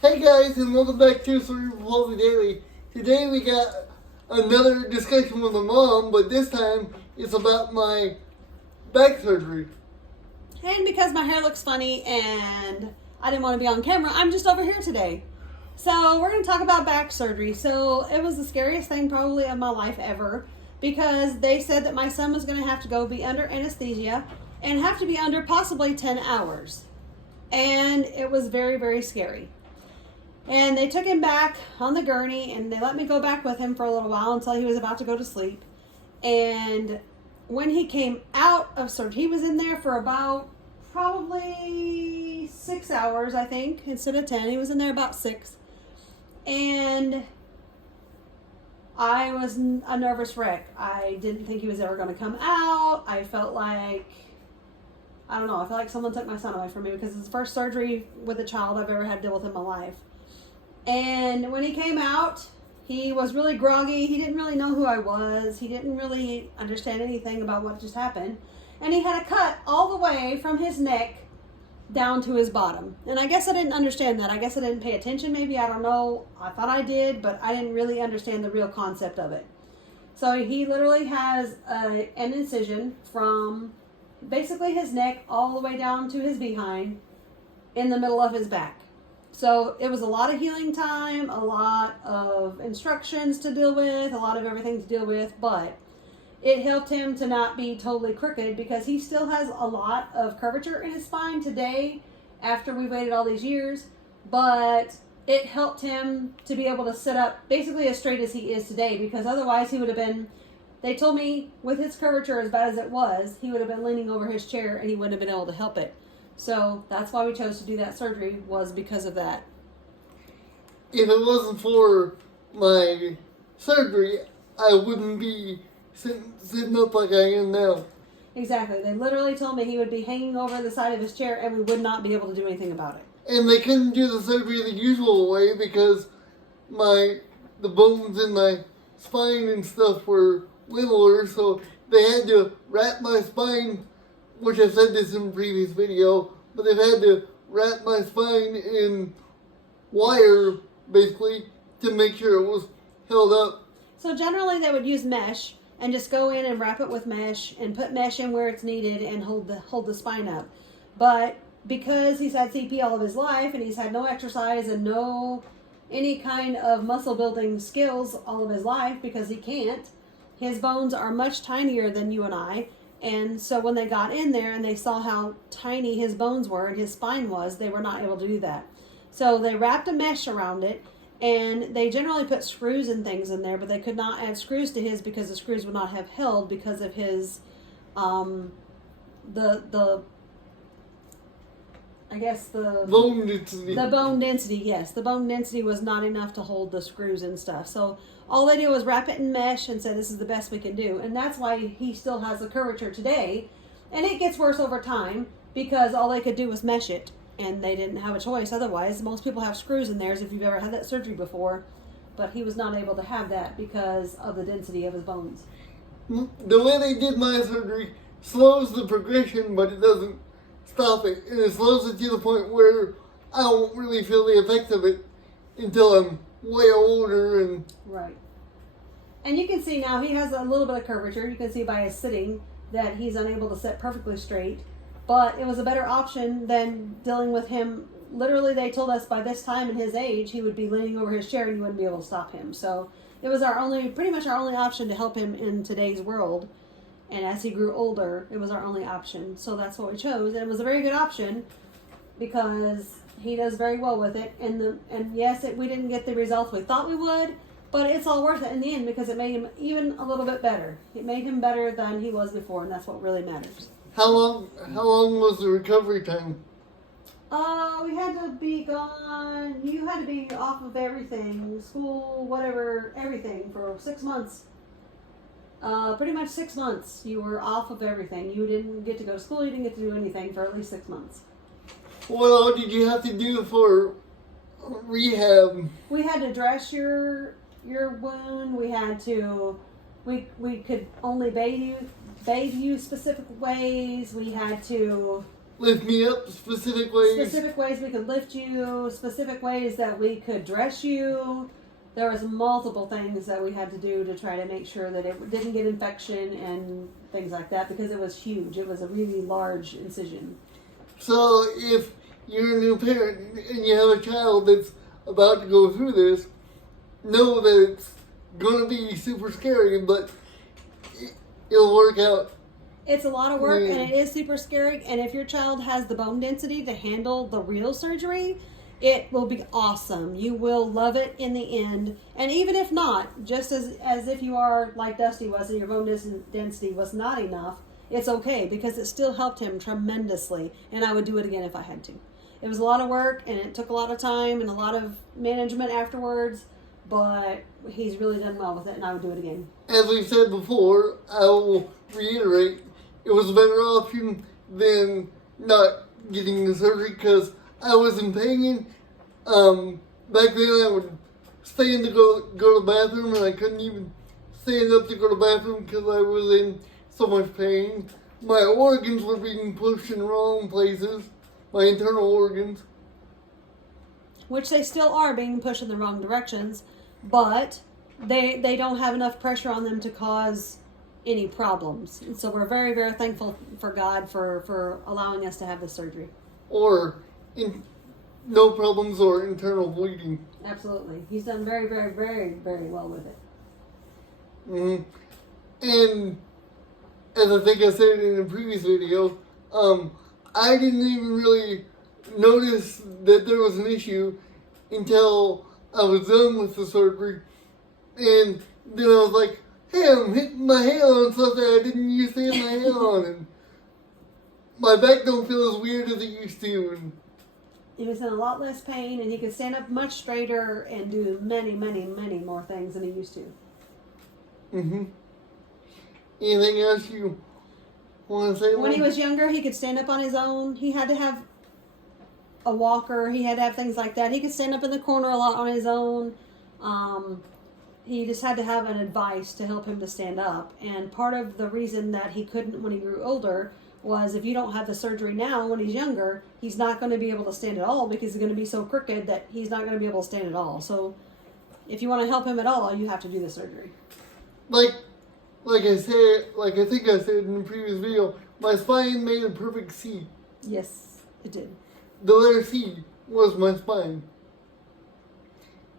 Hey guys, and welcome back to Cerebral Palsy Daily. Today we got another discussion with my mom, but this time it's about my back surgery. And because my hair looks funny and I didn't want to be on camera, I'm just over here today. So we're going to talk about back surgery. So it was the scariest thing probably of my life ever, because they said that my son was going to have to go be under anesthesia and have to be under possibly 10 hours. And it was very, very scary. And they took him back on the gurney and they let me go back with him for a little while until he was about to go to sleep. And when he came out of surgery, he was in there for about probably 6 hours, I think, instead of 10. He was in there about 6. And I was a nervous wreck. I didn't think he was ever going to come out. I felt like, I don't know, I felt like someone took my son away from me because it's the first surgery with a child I've ever had to deal with in my life. And when he came out, he was really groggy. He didn't really know who I was. He didn't really understand anything about what just happened. And he had a cut all the way from his neck down to his bottom. And I guess I didn't understand that. I guess I didn't pay attention maybe. I don't know. I thought I did, but I didn't really understand the real concept of it. So he literally has an incision from basically his neck all the way down to his behind in the middle of his back. So it was a lot of healing time, a lot of instructions to deal with, a lot of everything to deal with, but it helped him to not be totally crooked because he still has a lot of curvature in his spine today after we waited all these years, but it helped him to be able to sit up basically as straight as he is today, because otherwise he would have been, they told me with his curvature as bad as it was, he would have been leaning over his chair and he wouldn't have been able to help it. So that's why we chose to do that surgery, was because of that. If it wasn't for my surgery, I wouldn't be sitting up like I am now. Exactly. They literally told me he would be hanging over the side of his chair and we would not be able to do anything about it. And they couldn't do the surgery the usual way because the bones in my spine and stuff were littler, so they had to wrap my spine, which I said this in a previous video, but they've had to wrap my spine in wire, basically, to make sure it was held up. So generally they would use mesh and just go in and wrap it with mesh and put mesh in where it's needed and hold the spine up. But because he's had CP all of his life and he's had no exercise and no any kind of muscle building skills all of his life, because he can't, his bones are much tinier than you and I. And so when they got in there and they saw how tiny his bones were and his spine was, they were not able to do that. So they wrapped a mesh around it, and they generally put screws and things in there, but they could not add screws to his because the screws would not have held because of his, bone density. The bone density, yes. The bone density was not enough to hold the screws and stuff. So all they did was wrap it in mesh and say this is the best we can do. And that's why he still has the curvature today. And it gets worse over time because all they could do was mesh it. And they didn't have a choice otherwise. Most people have screws in theirs if you've ever had that surgery before. But he was not able to have that because of the density of his bones. The way they did my surgery slows the progression, but it doesn't stop it. And it slows it to the point where I won't really feel the effects of it until I'm way older. And right. And you can see now he has a little bit of curvature. You can see by his sitting that he's unable to sit perfectly straight. But it was a better option than dealing with him. Literally, they told us by this time in his age, he would be leaning over his chair and you wouldn't be able to stop him. So it was pretty much our only option to help him in today's world. And as he grew older, it was our only option. So that's what we chose. And it was a very good option because he does very well with it. And yes, we didn't get the results we thought we would, but it's all worth it in the end because it made him even a little bit better. It made him better than he was before, and that's what really matters. How long was the recovery time? We had to be gone. You had to be off of everything, school, whatever, everything for 6 months. Pretty much 6 months. You were off of everything. You didn't get to go to school. You didn't get to do anything for at least 6 months. What all did you have to do for rehab? We had to dress your wound. We had to. We could only bathe you specific ways. We had to lift me up, specific ways. Specific ways we could lift you, specific ways that we could dress you. There was multiple things that we had to do to try to make sure that it didn't get infection and things like that, because it was huge. It was a really large incision. So if you're a new parent and you have a child that's about to go through this, know that it's going to be super scary, but it'll work out. It's a lot of work, and it is super scary. And if your child has the bone density to handle the real surgery, it will be awesome. You will love it in the end. And even if not, just as if you are like Dusty was and your bone density was not enough, it's okay, because it still helped him tremendously. And I would do it again if I had to. It was a lot of work, and it took a lot of time and a lot of management afterwards, but he's really done well with it, and I would do it again. As we've said before, I will reiterate, it was a better option than not getting the surgery, because I was in pain. Back then I would stand to go to the bathroom, and I couldn't even stand up to go to the bathroom because I was in so much pain. My organs were being pushed in the wrong places, my internal organs. Which they still are being pushed in the wrong directions, but they don't have enough pressure on them to cause any problems. And so we're very, very thankful for God for allowing us to have this surgery. Or no problems or internal bleeding. Absolutely. He's done very, very, very, very well with it. Mm-hmm. And as I think I said in a previous video, I didn't even really notice that there was an issue until I was done with the surgery. And then I was like, hey, I'm hitting my head on something I didn't used to hit my head on. And my back don't feel as weird as it used to. And he was in a lot less pain, and he could stand up much straighter and do many, many, many more things than he used to. Mm-hmm. Anything else you want to say? When he was younger, he could stand up on his own. He had to have a walker. He had to have things like that. He could stand up in the corner a lot on his own. He just had to have an advice to help him to stand up. And part of the reason that he couldn't when he grew older was, if you don't have the surgery now when he's younger, he's not going to be able to stand at all, because he's going to be so crooked that he's not going to be able to stand at all. So if you want to help him at all, you have to do the surgery. Like I think I said in the previous video, my spine made a perfect C. Yes, it did. The letter C was my spine.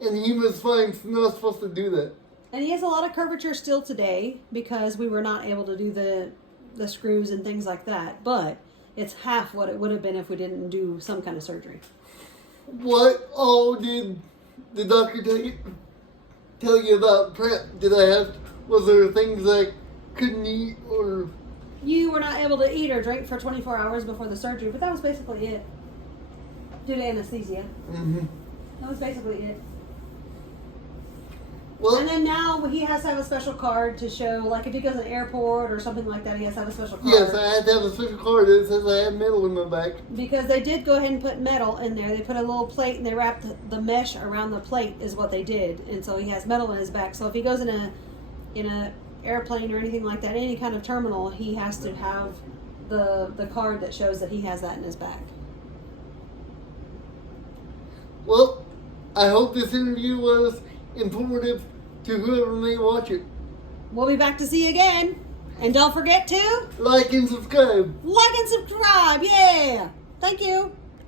And the human spine's not supposed to do that. And he has a lot of curvature still today, because we were not able to do the screws and things like that. But it's half what it would have been if we didn't do some kind of surgery. What all did the doctor tell you about prep? Was there things I couldn't eat, or? You were not able to eat or drink for 24 hours before the surgery, but that was basically it. Due to anesthesia. Mm-hmm. That was basically it. Well, And then now he has to have a special card to show, like if he goes to an airport or something like that, he has to have a special card. yes, I had to have a special card that says I have metal in my back. Because they did go ahead and put metal in there. They put a little plate and they wrapped the mesh around the plate is what they did. And so he has metal in his back. So if he goes in a airplane or anything like that, any kind of terminal, he has to have the card that shows that he has that in his back. Well, I hope this interview was informative to whoever may watch it. We'll be back to see you again. And don't forget to Like and subscribe. like and subscribe. Yeah. Thank you.